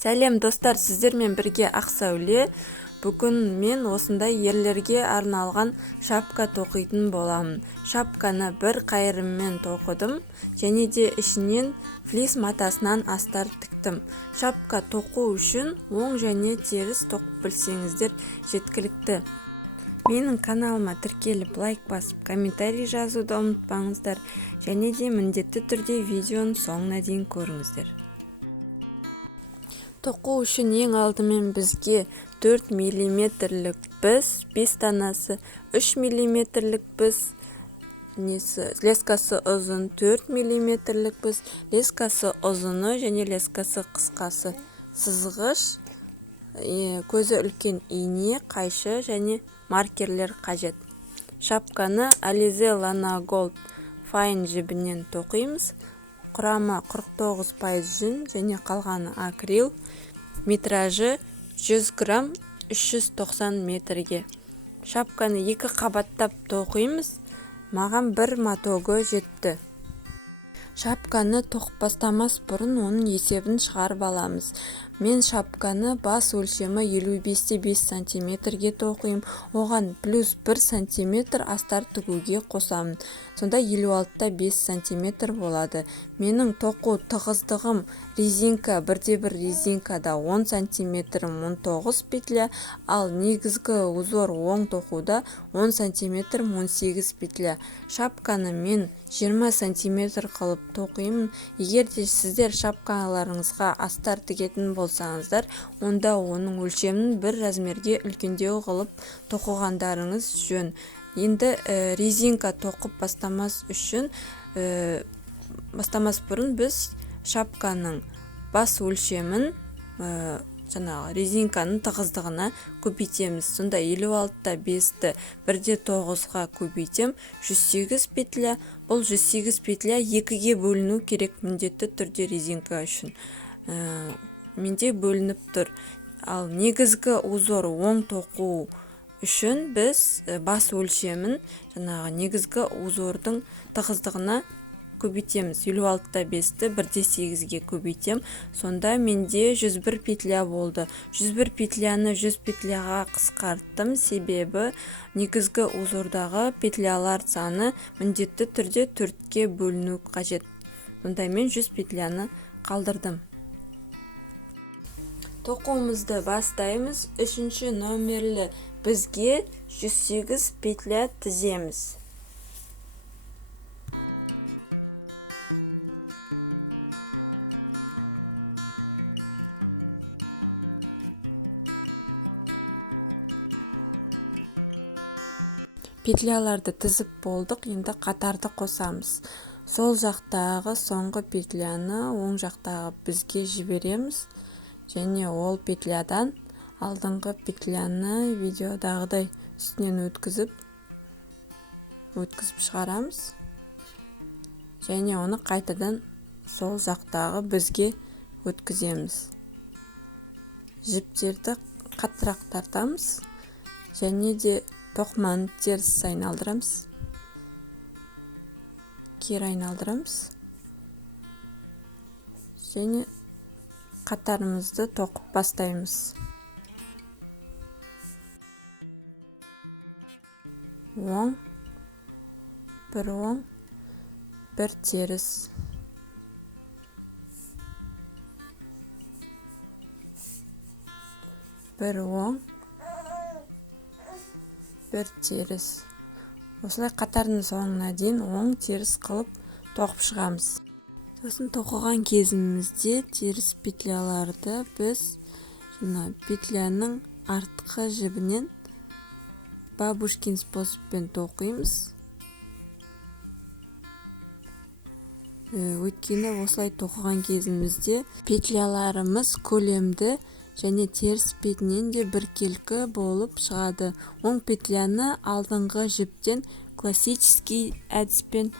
Сәлем достар, сіздермен бірге Ақсәуле. Бүгін мен осындай ерлерге арналған шапка тоқитын боламын. Шапканы бір қайырыммен тоқыдым, және де ішінен флис матасынан астар тіктім. Шапка тоқу үшін оң және теріс тоқып білсеңіздер жеткілікті. Менің каналыма тіркеліп, лайк басып, комментарий жазуды ұмытпаңыздар, және де міндетті түрде видеоны соңына дейін көріңіздер. Тоқу үшін ең алдымен бізге 4 мм-лік біз, 5 данасы, 3 мм-лік біз, лескасы ұзын, 4 мм-лік біз, лескасы ұзыны және лескасы қысқасы, сызғыш, көзі үлкен ине, қайшы және маркерлер қажет. Шапканы Alize Lana Gold Fine жібінен тоқимыз. Құрамы 49% жүн және қалғаны акрил. Метражы 100 грамм 390 метрге. Шапканы 2 қабаттап тоқимыз. Маған бір мотогы жетті. Шапканы тоқып бастамас бұрын оның есебін шығарып аламыз. Мен шапканы бас өлшемі 55-5 сантиметрге тоқимын. Оған плюс 1 сантиметр астар тігуге қосамын. Сонда 56-5 сантиметр болады. Менің тоқу тығыздығым резинка, бірде-бір резинкада 10 сантиметр 19 петля, ал негізгі узор оң тоқуда 10 сантиметр 18 петля. Шапканы мен 20 сантиметр қылып тоқимын. Егер де сіздер шапкаларыңызға астар тігетін болсаңыздар, онда оның өлшемін бір размерге үлкендеу қылып тоқығандарыңыз жөн. Енді резинка тоқып бастамас бұрын біз шапканың бас өлшемін резинканың тығыздығына көбейтеміз. Сонда 56-5-ті 1/9-ға көбейтем, 108 петля. Бұл 108 петля 2-ге бөліну керек міндетті түрде резинка үшін. Менде бөлініп тұр. Ал негізгі узор оң тоқу үшін біз бас өлшемін негізгі узордың тығыздығына көбейтеміз. 56-5-ті 1/8-ге көбейтем. Сонда менде 101 петля болды. 101 петляны 100 петляға қысқарттым, себебі негізгі узордағы петлялар саны міндетті түрде 4-ке бөліну қажет. Сонда мен 100 петляны қалдырдым. Тоқуымызды бастаймыз. 3-ші номерлі бізге 108 петля тіземіз. Петляларды тізіп болдық, енді қатарды қосамыз. Сол жақтағы соңғы петляны оң жақтағы бізге жібереміз, және ол петлядан алдыңғы петляны видеодағыдай үстінен өткізіп шығарамыз, және оны қайтадан сол жақтағы бізге өткіземіз. Жіптерді қаттырақ тартамыз, және де тоқыманы теріс айналдырамыз, кері айналдырамыз, және қатарымызды тоқып бастаймыз. Оң, бір теріс. Бір оң, бір теріс. Осылай қатардың соңына дейін оң теріс қылып тоқып шығамыз. Сосын тоқыған кезімізде теріс петляларды біз петляның артқы жібінен бабушкин способпен тоқимыз. Өйткені осылай тоқыған кезімізде петляларымыз көлемді және теріс бетінен де біркелкі болып шығады. Оң петляны алдыңғы жіптен классический әдіспен,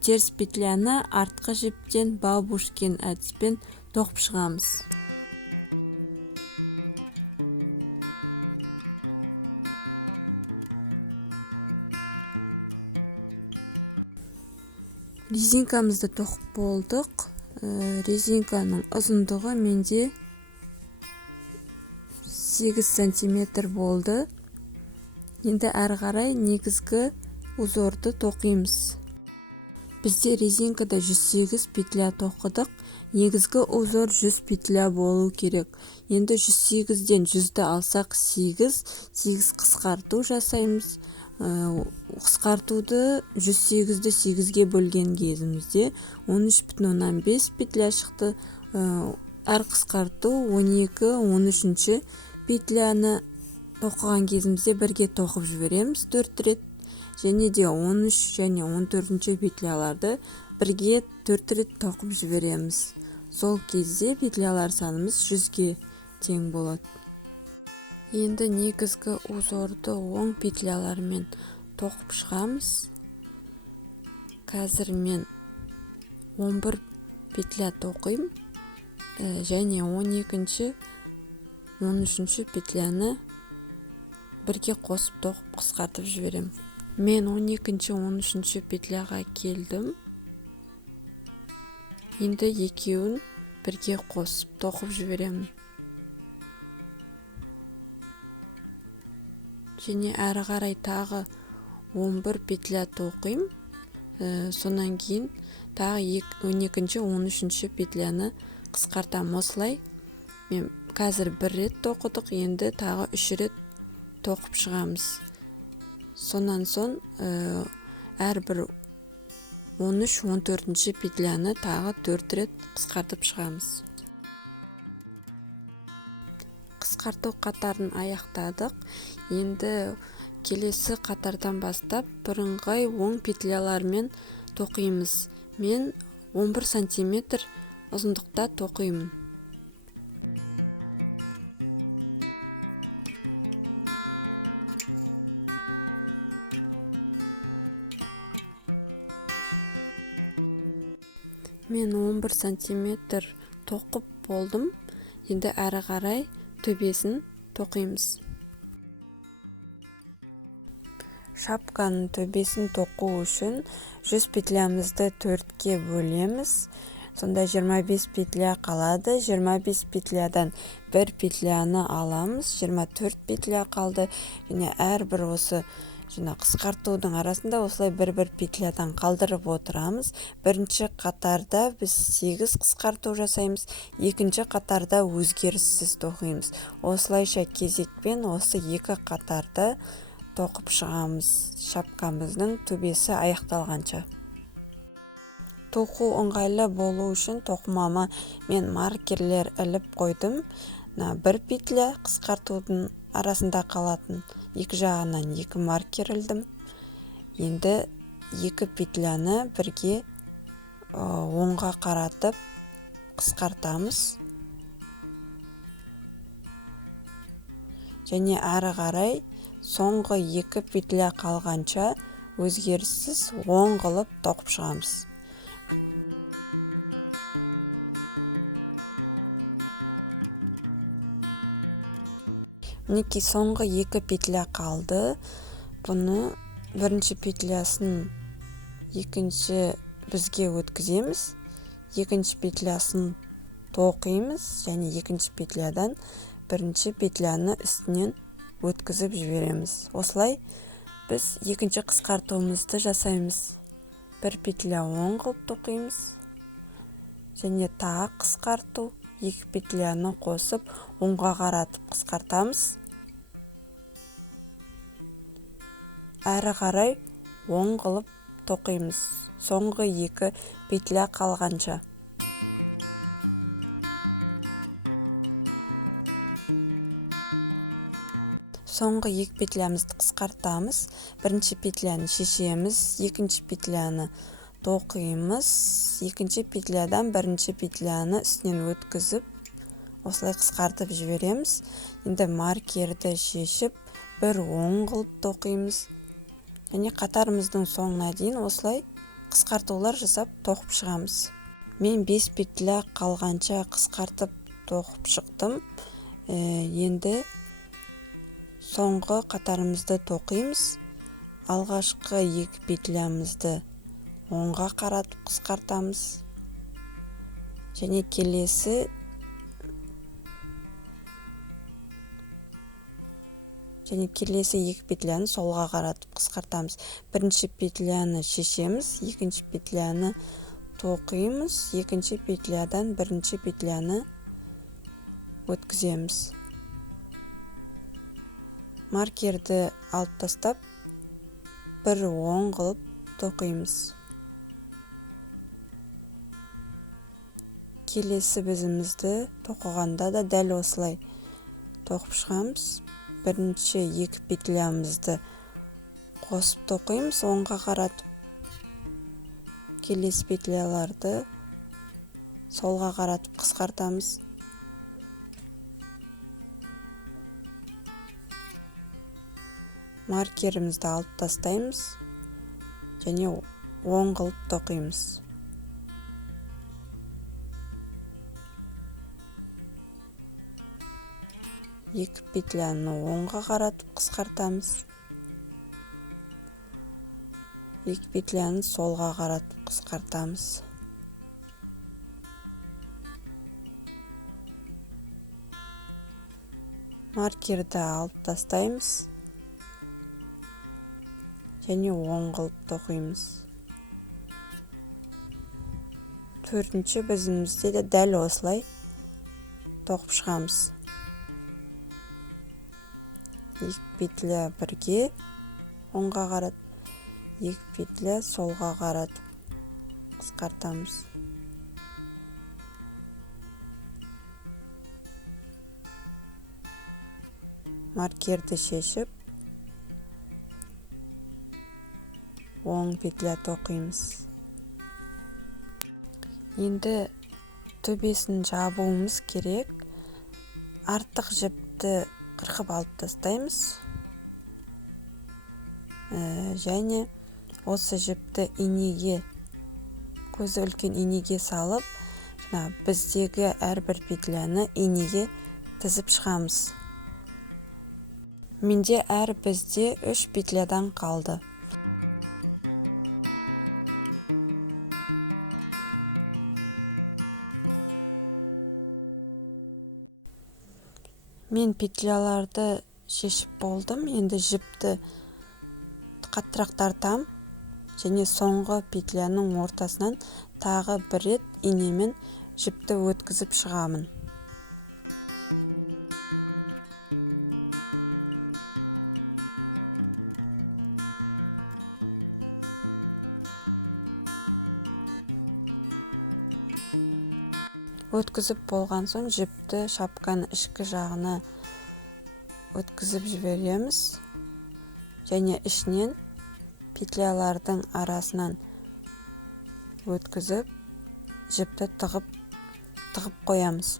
теріс петляны артқы жіптен бабушкин әдіспен тоқып шығамыз. Резинкамызды тоқып болдық. Резинканың ұзындығы менде 8 сантиметр болды. Енді әрі қарай негізгі узорды тоқимыз. Бізде резинкада 108 петля тоқыдық. Негізгі узор 100 петля болу керек. Енді 108-ден 100-ді алсақ 8 қысқарту жасаймыз. Қысқартуды 108-ді 8-ге бөлген кезімізде 13,5 петля шықты. Әр қысқарту 12-13 петляны тоқыған кезімізде бірге тоқып жібереміз 4 рет. Және де 13 және 14 петляларды бірге 4 рет тоқып жібереміз. Сол кезде петлялар санымыз 100-ге тең болады. Енді негізгі узорды оң петлялармен тоқып шығамыз. Қазір мен 11 петля тоқим. Және 12-13 петляны бірге қосып тоқып қысқартып жіберем. Мен 12-13 петляға келдім. Енді екеуін бірге қосып тоқып жіберем. Және әрі қарай тағы 11 петля тоқим. Сонан кейін тағы 12-13 петляны қысқартам. Осылай мен қазір 1 рет тоқыдық, енді тағы 3 рет тоқып шығамыз. Сонан соң әрбір 13-14 петляны тағы 4 рет қысқартып шығамыз. Қысқарту қатарын аяқтадық. Енді келесі қатардан бастап бірыңғай оң петлялармен тоқимыз. Мен 11 сантиметр ұзындықта тоқимын. Мен 11 сантиметр тоқып болдым. Енді әрі қарай төбесін тоқимыз. Шапканың төбесін тоқу үшін 100 петлямызды 4-ке бөлеміз. Сонда 25 петля қалады. 25 петлядан 1 петляны аламыз. 24 петля қалды. Және әрбір осы қысқартудың арасында осылай бір петлядан қалдырып отырамыз. Бірінші қатарда біз 8 қысқарту жасаймыз. Екінші қатарда өзгеріссіз тоқимыз. Осылайша кезекпен осы 2 қатарда тоқып шығамыз. Шапкамыздың төбесі аяқталғанша. Тоқу ыңғайлы болу үшін тоқымама мен маркерлер іліп қойдым. 1 петля қысқартудың арасында қалатын. Екі жағынан 2 маркер ілдім. Енді 2 петляны бірге оңға қаратып қысқартамыз. Және әрі қарай соңғы 2 петля қалғанша өзгеріссіз оң қылып тоқып шығамыз. Мінекей соңғы 2 петля қалды. Бұны бірінші петлясын екінші бізге өткіземіз. Екінші петлясын тоқимыз және екінші петлядан бірінші петляны үстінен өткізіп жібереміз. Осылай біз екінші қысқартуымызды жасаймыз. 1 петля оң қылып тоқимыз. Және тағы қысқарту 2 петляны қосып оңға қаратып қысқартамыз. Әрі қарай оң қылып тоқимыз. Соңғы 2 петля қалғанша. Соңғы 2 петлямызды қысқартамыз. Бірінші петляны шешеміз, екінші петляны тоқимыз. Екінші петлядан бірінші петляны үстінен өткізіп, осылай қысқартып жібереміз. Енді маркерді шешіп, бір оң қылып тоқимыз. Және қатарымыздың соңына дейін осылай қысқартулар жасап тоқып шығамыз. Мен 5 петля қалғанша қысқартып тоқып шықтым. Енді соңғы қатарымызды тоқимыз. Алғашқы 2 петлямызды оңға қаратып қысқартамыз. Және келесі және келесі 2 петляны солға қаратып қысқартамыз. Бірінші петляны шешеміз, екінші петляны тоқимыз, екінші петлядан бірінші петляны өткіземіз. Маркерді алып тастап, бір оң қылып тоқимыз. Келесі бізімізді тоқығанда да дәл осылай тоқып шығамыз. Бірінші 2 петлямызды қосып тоқимыз, оңға қаратып. Келесі петляларды солға қаратып қысқартамыз. Маркерімізді алып тастаймыз және оң қылып тоқимыз. Екі петляны оңға қаратып қысқартамыз. Екі петляны солға қаратып қысқартамыз. Маркерді алып тастаймыз және оң қылып тоқимыз. Төртінші бізімізде де дәл осылай тоқып шығамыз. 2 петля бірге оңға қаратып, 2 петля солға қаратып қысқартамыз. Маркерді шешіп, оң петля тоқимыз. Енді төбесін жабуымыз керек. Артық жіпті қырқып алып тастаймыз. Және осы жіпті инеге, көзі үлкен инеге салып, біздегі әрбір петляны инеге тізіп шығамыз. Менде әр бізде 3 петлядан қалды. Мен петляларды шешіп болдым. Енді жіпті қаттырақ тартам және соңғы петляның ортасынан тағы бір рет инемен жіпті өткізіп шығамын. Өткізіп болған соң жіпті шапканы ішкі жағына өткізіп жібереміз және ішінен петлялардың арасынан өткізіп жіпті тығып қоямыз.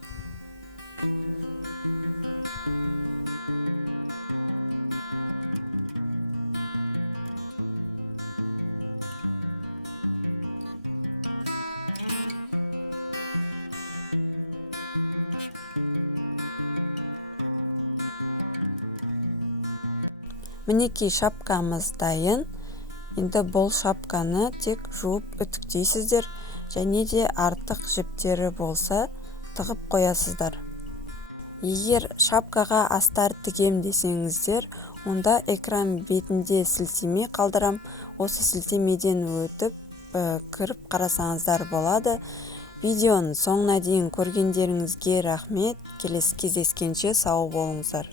Мінекей шапкамыз дайын. Енді бұл шапканы тек жуып үтіктейсіздер, және де артық жіптері болса тығып қоясыздар. Егер шапкаға астар тігем десеңіздер, онда экран бетінде сілтеме қалдырам. Осы сілтемеден өтіп кіріп қарасаңыздар болады. Видеоны соңына дейін көргендеріңізге рахмет. Келесі кездескенше сау болыңыздар.